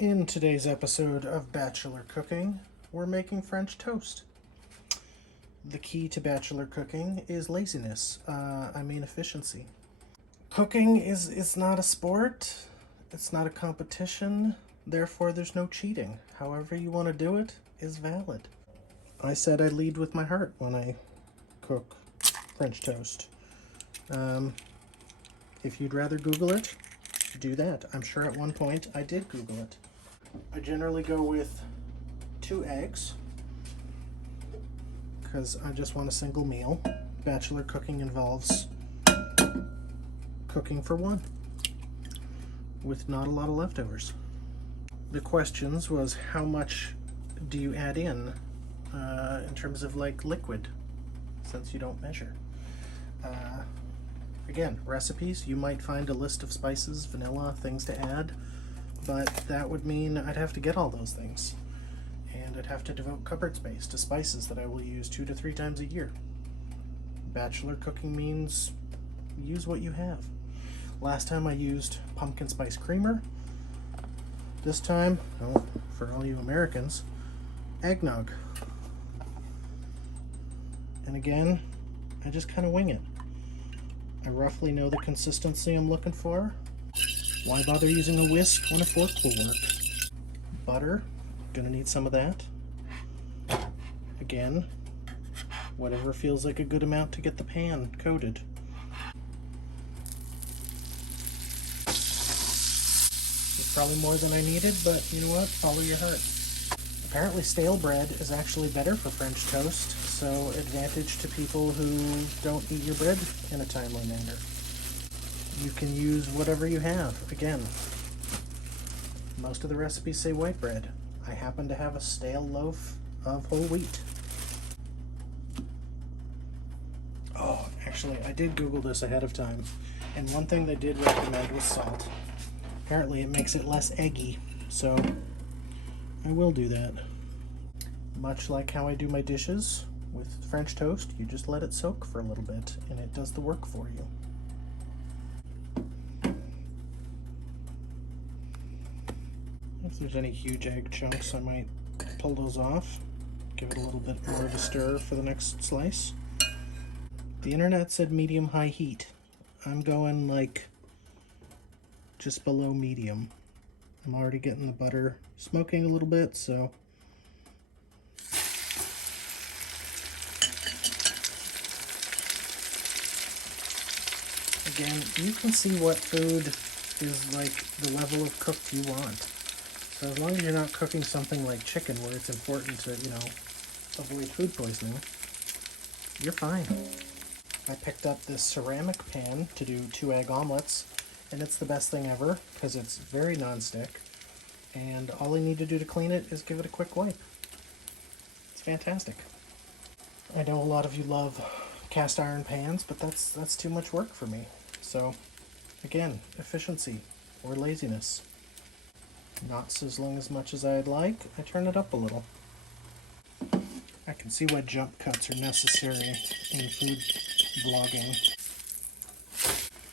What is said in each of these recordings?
In today's episode of Bachelor Cooking, we're making French toast. The key to Bachelor Cooking is laziness, efficiency. Cooking is not a sport, it's not a competition, therefore there's no cheating. However you want to do it is valid. I said I lead with my heart when I cook French toast. If you'd rather Google it, do that. I'm sure at one point I did Google it. I generally go with 2 eggs because I just want a single meal. Bachelor cooking involves cooking for one with not a lot of leftovers. The questions was how much do you add in terms of like liquid, since you don't measure. Again, recipes, you might find a list of spices, vanilla, things to add, but that would mean I'd have to get all those things. And I'd have to devote cupboard space to spices that I will use 2 to 3 times a year. Bachelor cooking means use what you have. Last time I used pumpkin spice creamer. This time, for all you Americans, eggnog. And again, I just kind of wing it. I roughly know the consistency I'm looking for. Why bother using a whisk when a fork will work? Butter, gonna need some of that. Again, whatever feels like a good amount to get the pan coated. It's probably more than I needed, but you know what? Follow your heart. Apparently stale bread is actually better for French toast, so advantage to people who don't eat your bread in a timely manner. You can use whatever you have. Again, most of the recipes say white bread. I happen to have a stale loaf of whole wheat. Oh, actually, I did Google this ahead of time, and one thing they did recommend was salt. Apparently it makes it less eggy, so I will do that. Much like how I do my dishes with French toast, you just let it soak for a little bit, and it does the work for you. If there's any huge egg chunks, I might pull those off. Give it a little bit more of a stir for the next slice. The internet said medium-high heat. I'm going like just below medium. I'm already getting the butter smoking a little bit, so again, you can see what food is like the level of cooked you want. So as long as you're not cooking something like chicken where it's important to, avoid food poisoning, you're fine. I picked up this ceramic pan to do 2 egg omelets, and it's the best thing ever because it's very non-stick, and all I need to do to clean it is give it a quick wipe. It's fantastic. I know a lot of you love cast iron pans, but that's too much work for me. So again, efficiency or laziness. Not sizzling as much as I'd like, I turn it up a little. I can see why jump cuts are necessary in food vlogging.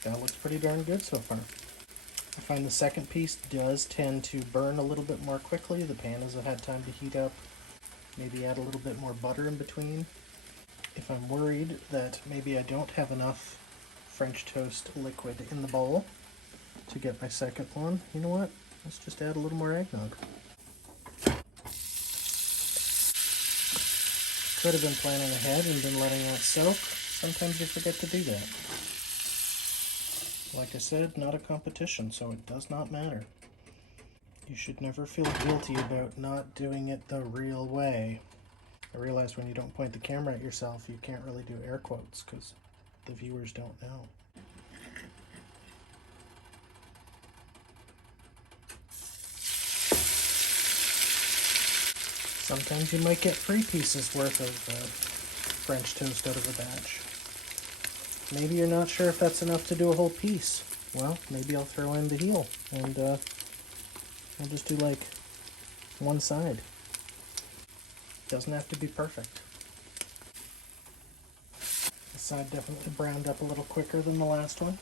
That looks pretty darn good so far. I find the second piece does tend to burn a little bit more quickly. The pan has had time to heat up. Maybe add a little bit more butter in between. If I'm worried that maybe I don't have enough French toast liquid in the bowl to get my second one, you know what? Let's just add a little more eggnog. Could have been planning ahead and been letting that soak. Sometimes you forget to do that. Like I said, not a competition, so it does not matter. You should never feel guilty about not doing it the real way. I realize when you don't point the camera at yourself, you can't really do air quotes because the viewers don't know. Sometimes you might get 3 pieces worth of French toast out of a batch. Maybe you're not sure if that's enough to do a whole piece. Well, maybe I'll throw in the heel and I'll just do like one side. Doesn't have to be perfect. This side definitely browned up a little quicker than the last one.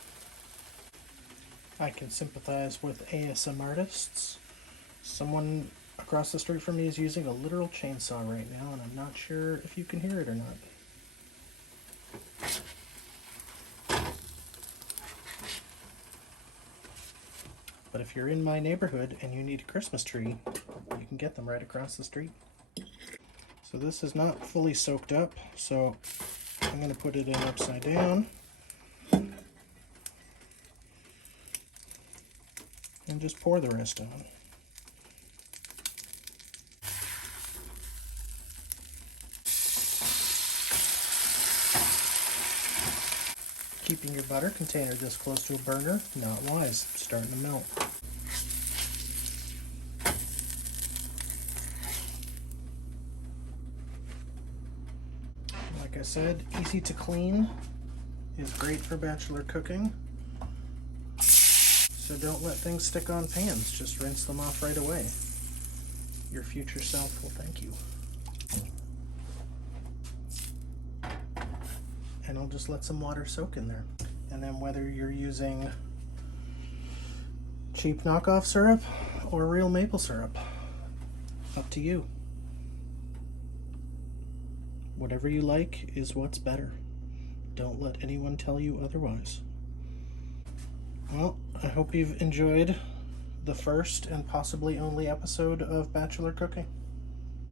I can sympathize with ASM artists Someone across the street from me is using a literal chainsaw right now, and I'm not sure if you can hear it or not. But if you're in my neighborhood and you need a Christmas tree, you can get them right across the street. So this is not fully soaked up, so I'm going to put it in upside down. And just pour the rest on. Keeping your butter container this close to a burner, not wise. It's starting to melt. Like I said, easy to clean, is great for bachelor cooking. So don't let things stick on pans, just rinse them off right away. Your future self will thank you. And I'll just let some water soak in there. And then whether you're using cheap knockoff syrup or real maple syrup, up to you. Whatever you like is what's better. Don't let anyone tell you otherwise. Well, I hope you've enjoyed the first and possibly only episode of Bachelor Cooking.